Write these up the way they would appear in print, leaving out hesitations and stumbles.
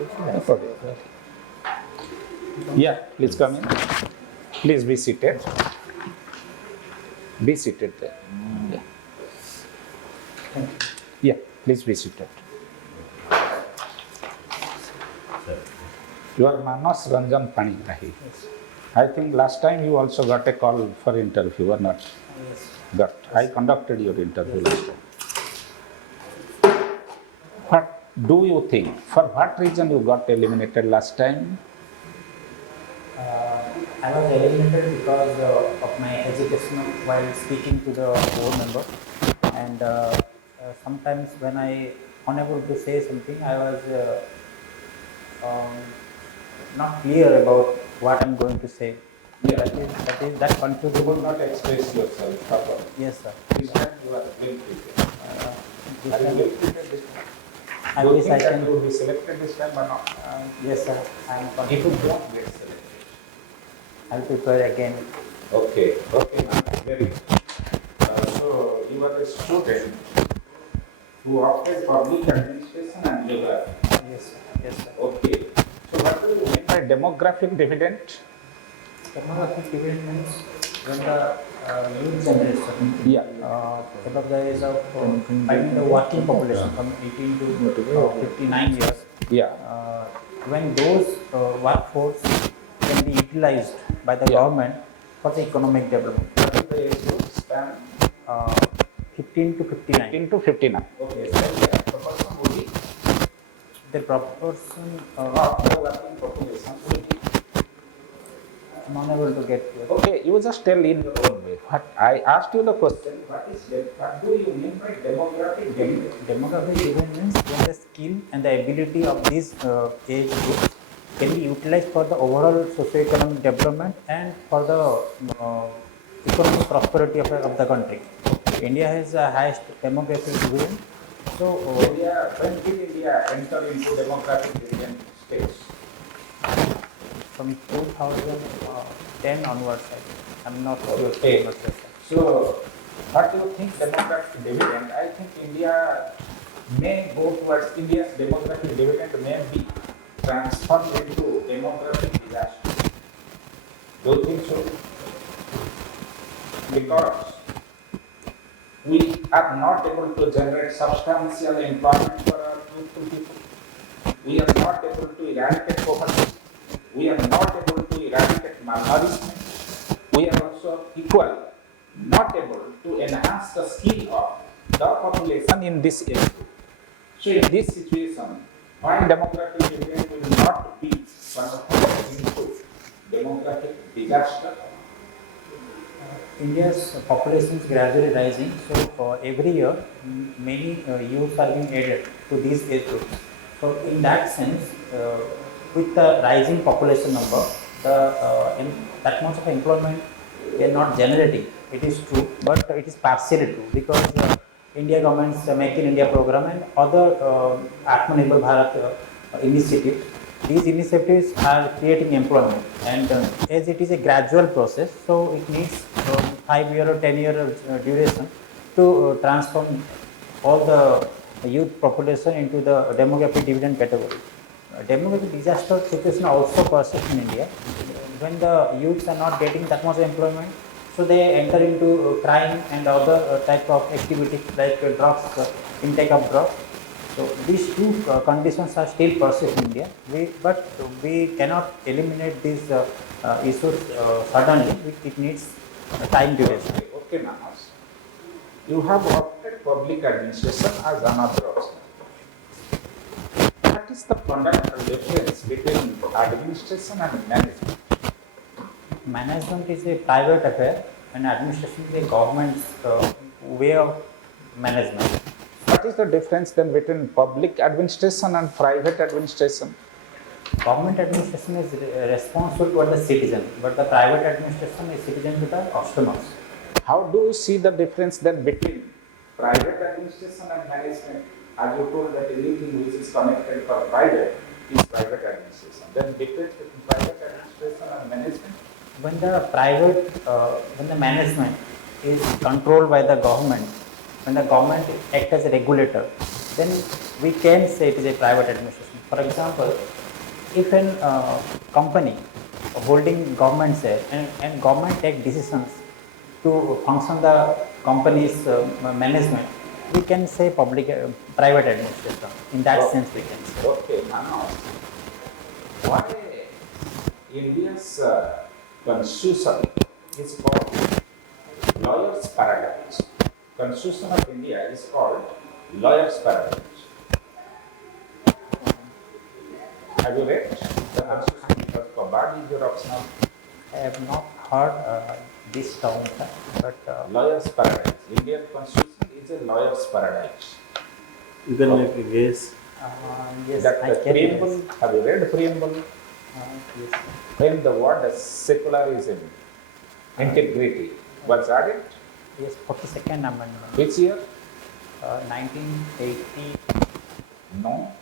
No problem. Yeah, please come in. Please be seated. Be seated there. Yeah. Yeah, please be seated. You are Manas RANJAN PANIGRAHI. I think last time you also got a call for interview or not? Yes. Got. I conducted your interview last time. What do you think? For what reason you got eliminated last time? I was eliminated because of my hesitation while speaking to the board member, and sometimes when I unable to say something, I was not clear about what I'm going to say. Yeah. That confusion. You could not express yourself properly. Yes, sir. This time you are guilt-free. This Are you time, guilt-free this time? I Do you wish think I that can. you will be selected this time or not? Yes, sir. I'm If confident. you don't get selected. I'll prepare again. Okay, okay, very good. So you are a student who opted public administration and geography. Yes, sir. Yes, sir. Okay. So what do you mean by demographic dividend? Demographic dividend means when the youth generation, Yeah. above the age of finding the working population from 18 to 59 years, Yeah. when those workforce can be utilized by the Yeah. government for the economic development. What is the age group span? Uh, 15 to 59. 15 to 59. Okay. Then the proportion would be The proportion, of the working population will be. I'm unable to get here. Okay, you just tell in your own way. What I asked you the question. What do you mean by demographic dividend? Demographic dividend means when the skill and the ability of these age groups can be utilized for the overall socio-economic development and for the economic prosperity of the country. India has the highest demographic dividend. So, When did India enter into demographic dividend stage? from 2010 onwards, I'm not sure. Okay. So, what do you think demographic dividend? I think India may go towards India's demographic dividend may be transformed into demographic disaster. Do you think so? Because we are not able to generate substantial employment for our youthful people. We are not able to eradicate poverty. We are not able to eradicate malnourishment. We are also equally not able to enhance the skill of the population in this age group. So in this situation, why demographic dividend will not be transformed into demographic disaster? India's population is gradually rising, so every year many youths are being added to these age groups. So in that sense, with the rising population number, that much of employment is not generating. It is true, but it is partially true because India government's Make in India program and other Atmanirbhar Bharat initiatives. These initiatives are creating employment, and as it is a gradual process, so it needs 5-year or 10-year duration to transform all the youth population into the demographic dividend category. Demographic disaster situation also persists in India. When the youths are not getting that much employment, so they enter into crime and other type of activities like drugs, intake of drugs. So these two conditions are still persist in India, but we cannot eliminate these issues suddenly. It needs time duration. Okay, Manas. You have opted public administration as another option. What is the fundamental difference between administration and management? Management is a private affair and administration is a government's way of management. What is the difference then between public administration and private administration? Government administration is responsible toward the citizen, but the private administration is citizen to the customers. How do you see the difference then between private administration and management? As you told that anything which is connected for private is private administration. Then difference between private administration and management? When the management is controlled by the government, when the government acts as a regulator, then we can say it is a private administration. For example, if an company holding government share and government take decisions to function the company's management, we can say public private administration. In that Oh, sense, we can say. okay, Manas. Why India's constitution is called lawyer's paradise? Constitution of India is called lawyer's paradise. Have you read the constitution? Because Kabad is your optional. I have not heard this term, sir, but Lawyer's paradise. Indian constitution is a lawyer's paradise. You can make a guess. yes, That I the can preamble, guess. have you read preamble? Yes. When the word secularism, integrity was added, Yes, 42nd Amendment, which year? 1980, No.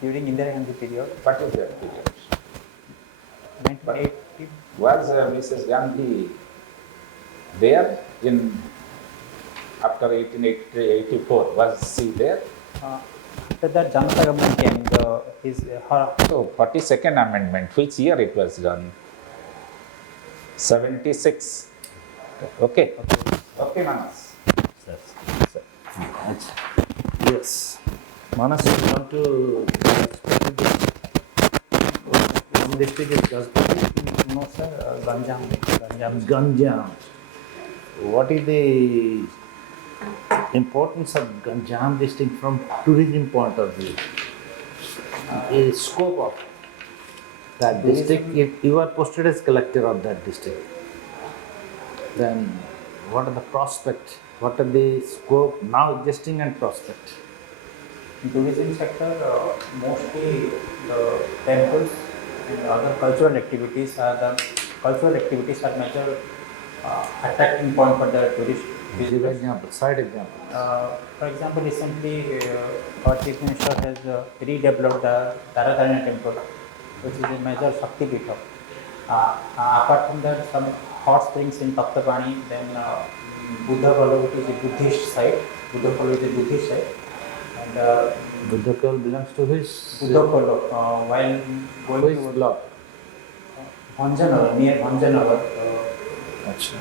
during Indira Gandhi period, What is that period? 1980. Was Mrs. Gandhi there in after 1884? Was she there? After that, Janata government came. Her So 42nd Amendment, which year it was done? 76. Okay. Okay, Manas. Yes. Manas, you want to one district is Gazpati? no sir, Ganjam. Ganjam. What is the importance of Ganjam district from tourism point of view? The scope of that district, if you are posted as collector of that district, then what are the prospects? What are the scope now existing and prospect? In tourism sector, mostly the temples and other cultural activities are major attracting point for the tourist Give visitors. example, side example. For example, recently our Chief Minister has redeveloped the Taratharani temple, which is a major Shakti Pitha. Apart from that, some hot springs in Taptapani, then Buddha Palo, which is a Buddhist site. And Buddha Kal belongs to his Buddha Palo, while who going is to block. Bhanjanagar, near Bhanjanagar, Achha.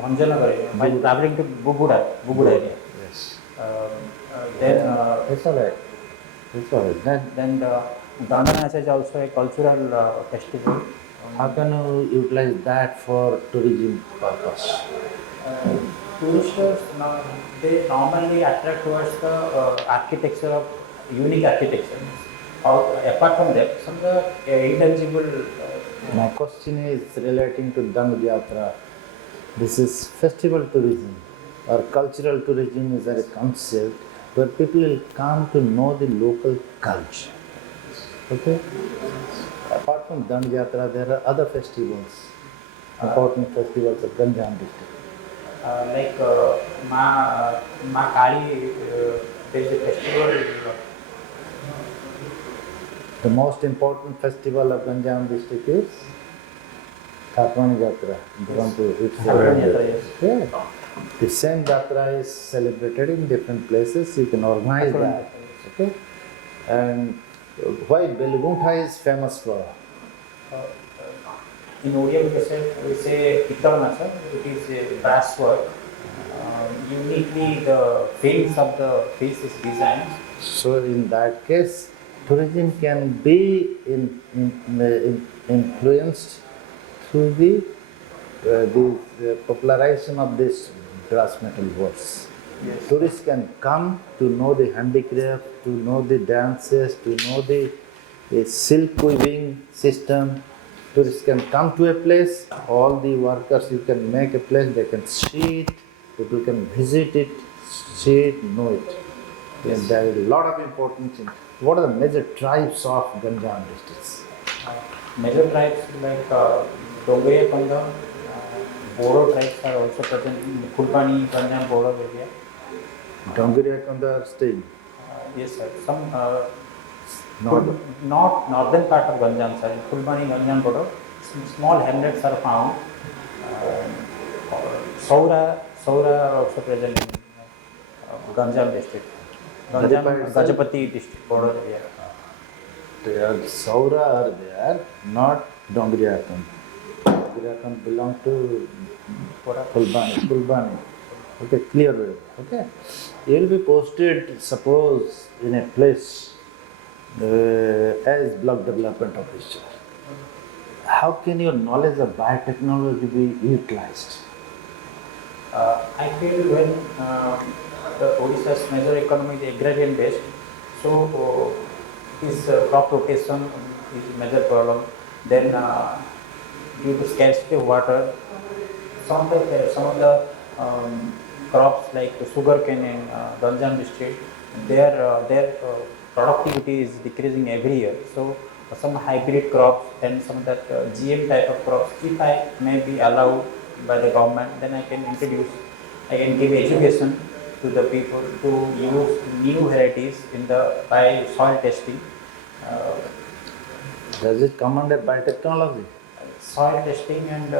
Bhanjanagar area, while traveling to Bubuda area. Yes. Then It's all right. It's all right. then the MANAS is also a cultural festival. How can you utilize that for tourism purpose? Tourists they normally attract towards the architecture of unique architecture. Apart from that, some of the intangible. My question is relating to Dang Yatra. This is festival tourism or cultural tourism is a concept where people will come to know the local culture. Okay? Apart from Dang Yatra, there are other festivals, important festivals of Ganjam district. Like Ma Kali, there is a festival. The most important festival of Ganjam district is Thakwani Jatra. Thakwani Jatra, yes. Yeah. The same Jatra is celebrated in different places. You can organize that. Okay. And why Belgunta is famous for? In Odia we say Pitalana, sir. It is a brass work. Uniquely, the face of the face is designed. So in that case, tourism can be influenced through the popularization of this brass metal works. Yes. Tourists can come to know the handicraft, to know the dances, to know the silk weaving system. Tourists can come to a place, all the workers, you can make a place, they can see it, people can visit it, see it, know it. Yes. And there is a lot of importance in what are the major tribes of Ganjam districts? Major tribes like Dogaya Kanda, Bodo tribes are also present in Kulpani, Ganjam, Bodo area. Dongriya Kanda staying. Yes, sir. Some Northern. not northern part of Ganjam, sir. Kulpani, Ganjam, Bodo. Small hamlets are found. Saura also present in Ganjam district. Ranjan Daripa itself? Gajapati district border area. Saura are there, not Dongriakant. Dongriakant belong to Fulbani. Okay, clear. Okay. You will be posted, suppose, in a place as block development officer. How can your knowledge of biotechnology be utilized? I feel when the Odisha's major economy is agrarian based, so this crop rotation is a major problem. Then due to scarcity of water, some of the crops like sugarcane in Ranjan district, their productivity is decreasing every year. So some hybrid crops and some of that GM type of crops, if I may be allowed by the government, then I can introduce, I can give education to the people to use new varieties in the by soil testing. Uh, Does it come under biotechnology? Soil testing and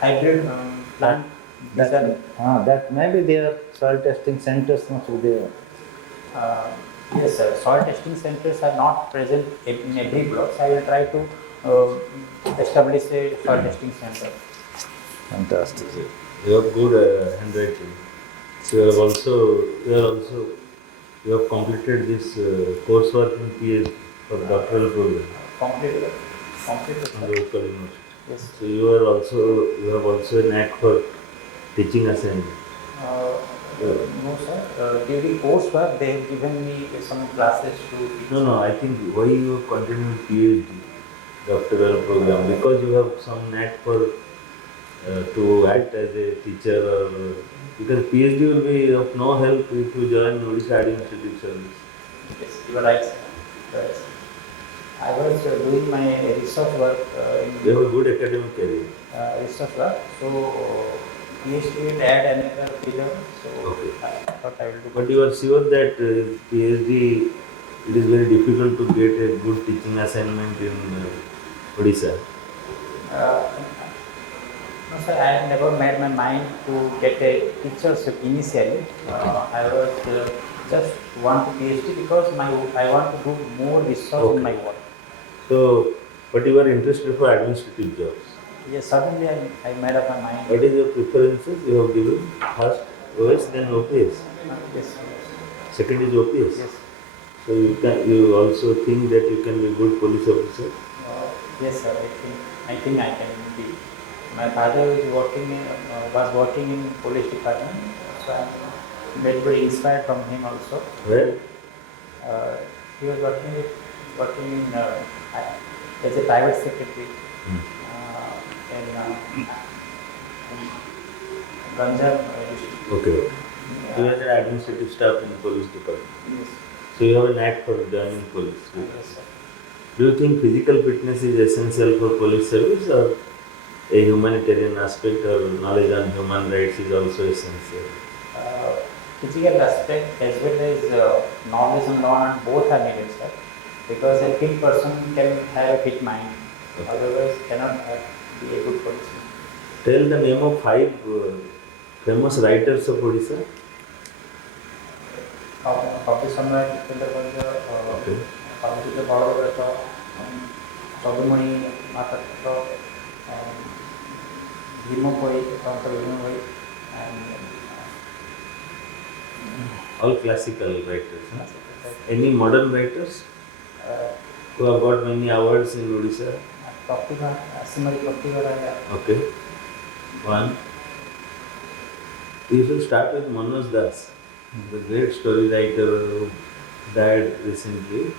hybrid plant. These are That may be there, soil testing centers must be there. yes, sir. Soil testing centers are not present in every block. So I will try to establish a soil testing center. Fantastic. You have good handwriting. So you have completed this coursework in PhD for doctoral program Complete, from sir. local university. Yes. So you have also a knack for teaching assignment. Uh, no, sir. During coursework, they have given me some classes to teach. No, I think why you have continued PhD doctoral program, because you have some knack for to act as a teacher, or because PhD will be of no help if you join Odisha Administrative Service. Yes, you are right, sir. Right. I was doing my research work You in have a good academic career. research work. So PhD will add another pillar. So Okay. I thought I will do. But you are sure that PhD, it is very difficult to get a good teaching assignment in Odisha. Uh, no, sir, I have never made my mind to get a teachership initially. I was just want to PhD because I want to do more research in my work. So, but you are interested for administrative jobs. Yes, suddenly I made up my mind. What is your preferences? You have given first OS, then OPS. Yes, Second is OPS. yes. So you also think that you can be a good police officer. Yes, sir. I think I can be. My father was working in police department, so I'm very inspired from him also. Where? He was working in as a private secretary in Ranjan district. Okay. You are the administrative staff in the police department. Yes, So you have a knack for joining police. yes, sir. Do you think physical fitness is essential for police service, or a humanitarian aspect or knowledge on human rights is also essential? Physical aspect as well as knowledge and law, both are needed, sir. Because a fit person can have a fit mind, otherwise cannot be a good policeman. Tell the name of 5 famous writers of Odisha. Copy somewhere in the Okay. Copy the border, Sobumani, Matato, Himopoi, and All classical writers. Huh? Any modern writers who have got many awards in Odisha? Okay. One. You should start with Manoj Das, the great story writer who died recently.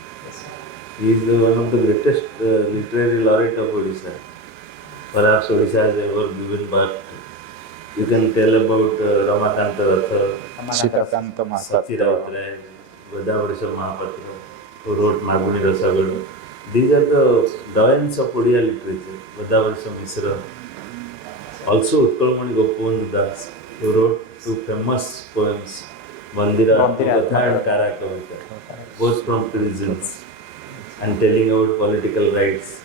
He is one of the greatest literary laureate of Odisha. Perhaps Odisha has ever given birth. You can tell about Ramakanta Ratha, Shitakanta Sachi Mahapatra. Rautre, Godavarisa Mahapatra, who wrote Maguni Rasagadu. These are the doyens of Odia literature. Godavarisa Misra. Also Utkalmani Gopavandhu Das, who wrote 2 famous poems, Bandira Atmakatha and Kara Kavita, both from prisons and telling about political rights.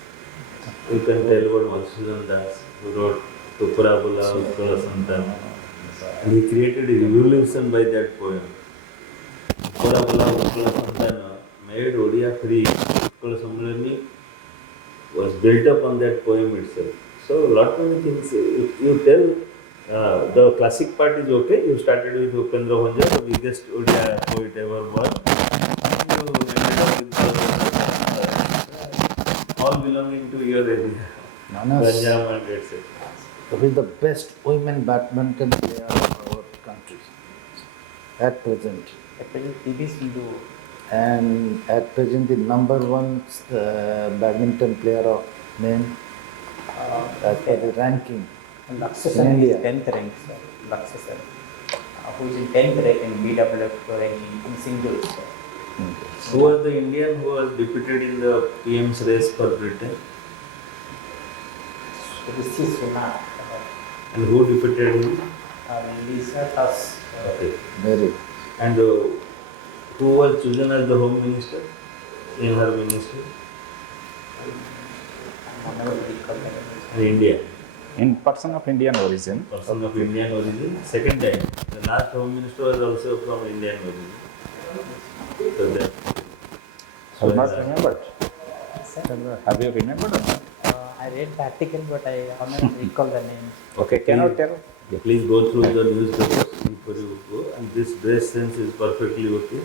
You can tell about Madhusudan Das, who wrote Tuparabula Utkala Santan, and he created a revolution by that poem. Amarabala Utkala Santana made Odia free. Utkala Sammalani was built up on that poem itself. So lot many things. If you tell the classic part is okay, you started with Upendra Bhanja, the biggest Odia poet ever born. And you ended up with all belonging to your area. Manas, Ranjan and etc. is the best women badminton player of our country at present. Actually, PV Sindhu, And at present the number one badminton player of men as per the ranking. Lakshya In is India. 10th rank, sir. Lakshya, who is in 10th rank in BWF ranking in singles. Sir. Who was the Indian who was defeated in the PM's race for Britain? So this is Sunak. And who defeated him? Lisa Tuss. Okay. Very. And who was chosen as the Home Minister in her ministry? In India. In person of Indian origin. Person of Indian origin. Second time, the last Home Minister was also from Indian origin. So that. Have not remembered. Have you remembered or not? I read the article, but I cannot recall the name. Okay, cannot tell. Please go through the newspapers before you go. And this dress sense is perfectly okay.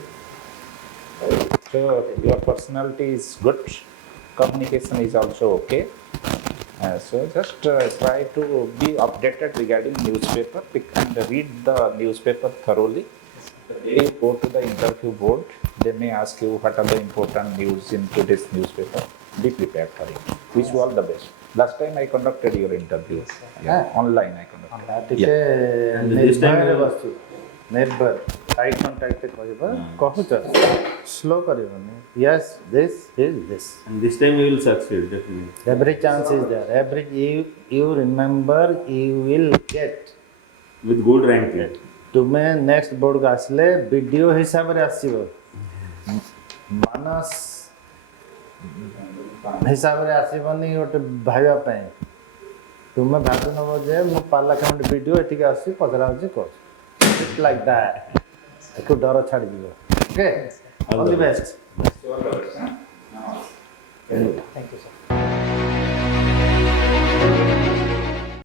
So your personality is good. Communication is also okay. So just try to be updated regarding newspaper and read the newspaper thoroughly. The day you go to the interview board, they may ask you what are the important news in today's newspaper. Be prepared for it. Wish you all the best. Last time I conducted your interview. Online I conducted. And this time ନିର୍ଭୟରେ you- ବସିଛୁ ନିର୍ଭର eye contact କହିବ କହୁଛ slow କରିବନି Yes this is this And this time you will succeed, definitely. every chance is there every you remember you will get With good ranking. ତୁମେ next ବୋର୍ଡକୁ ଆସିଲେ video ହିସାବରେ ଆସିବ ମାନସ ହିସାବରେ ଆସିବନି ଗୋଟେ ଭାବିବା ପାଇଁ ତୁମେ ଭାବି ନେବ ଯେ ମୁଁ ପାର୍ଲାମେଣ୍ଟ ଭିଡ଼ିଓ ଏଠିକି ଆସୁଛି ପଚରା ହେଉଛି କହୁଛି ଇଟ୍ସ ଲାଇକ୍ ଦ୍ୟାଟ୍ ଏଠୁ ଡର ଛାଡ଼ିଯିବ okay all the best Thank you, sir.